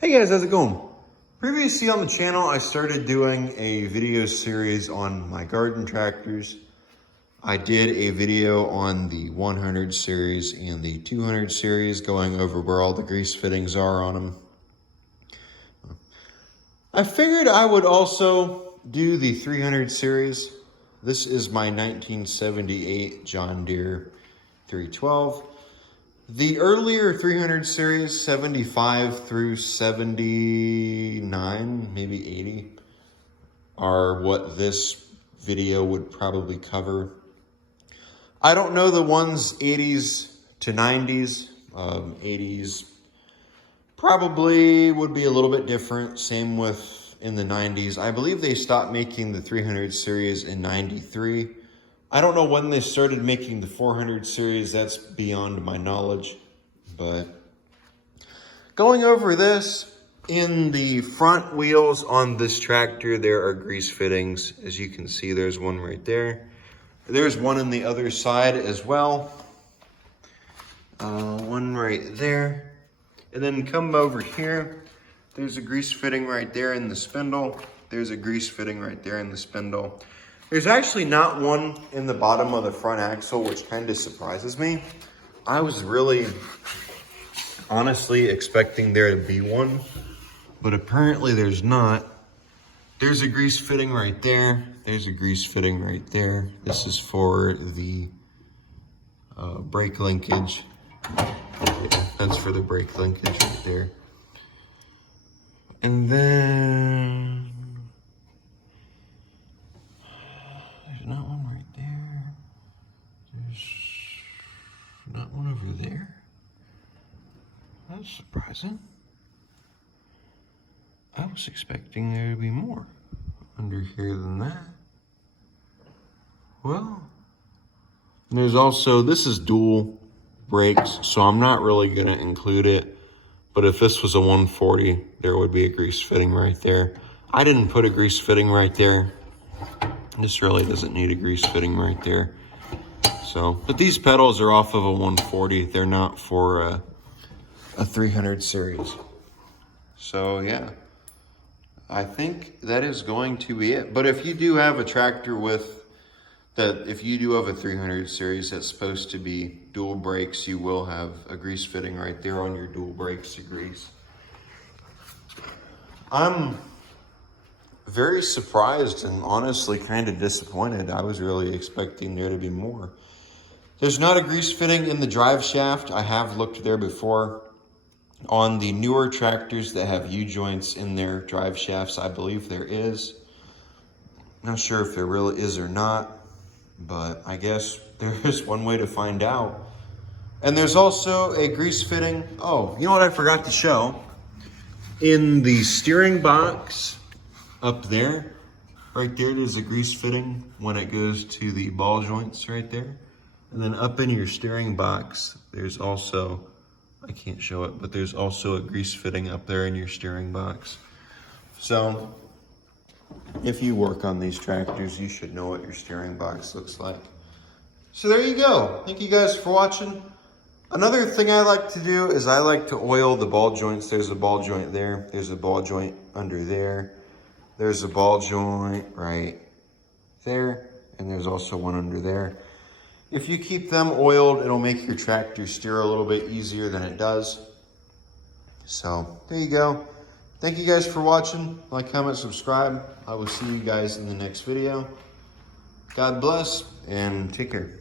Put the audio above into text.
Hey guys, how's it going? Previously on the channel, I started doing a video series on my garden tractors. I did a video on the 100 series and the 200 series, going over where all the grease fittings are on them. I figured I would also do the 300 series. This is my 1978 John Deere 312. The earlier 300 series, 75 through 79, maybe 80, are what this video would probably cover. I don't know the ones 80s to 90s. 80s probably would be a little bit different. Same with in the 90s. I believe they stopped making the 300 series in 93. I don't know when they started making the 400 series. That's beyond my knowledge. But going over this, in the front wheels on this tractor, there are grease fittings. As you can see, there's one right there. There's one on the other side as well. One right there. And then come over here. There's a grease fitting right there in the spindle. There's a grease fitting right there in the spindle. There's actually not one in the bottom of the front axle, which kind of surprises me. I was really honestly expecting there to be one, but apparently there's not. There's a grease fitting right there. There's a grease fitting right there. This is for the brake linkage. Yeah, that's for the brake linkage right there. And then there's not one right there. There's not one over there. That's surprising. I was expecting there to be more under here than that. Well, there's also, this is dual brakes, so I'm not really gonna include it. But if this was a 140, there would be a grease fitting right there. I didn't put a grease fitting right there. This really doesn't need a grease fitting right there. So, but these pedals are off of a 140. They're not for a 300 series. So yeah, I think that is going to be it. But if you do have a tractor with that, if you do have a 300 series that's supposed to be dual brakes, you will have a grease fitting right there on your dual brakes to grease. I'm very surprised and honestly kind of disappointed. I was really expecting there to be more. There's not a grease fitting in the drive shaft. I have looked there before. On the newer tractors that have U-joints in their drive shafts, I believe there is. Not sure if there really is or not, but I guess there is one way to find out. And there's also a grease fitting. Oh, you know what I forgot to show? In the steering box up there, right there, there's a grease fitting when it goes to the ball joints right there. And then up in your steering box, there's also, I can't show it, but there's also a grease fitting up there in your steering box. So if you work on these tractors, you should know what your steering box looks like. So there you go. Thank you guys for watching. Another thing I like to do is I like to oil the ball joints. There's a ball joint there. There's a ball joint under there. There's a ball joint right there. And there's also one under there. If you keep them oiled, it'll make your tractor steer a little bit easier than it does. So there you go. Thank you guys for watching. Like, comment, subscribe. I will see you guys in the next video. God bless and take care.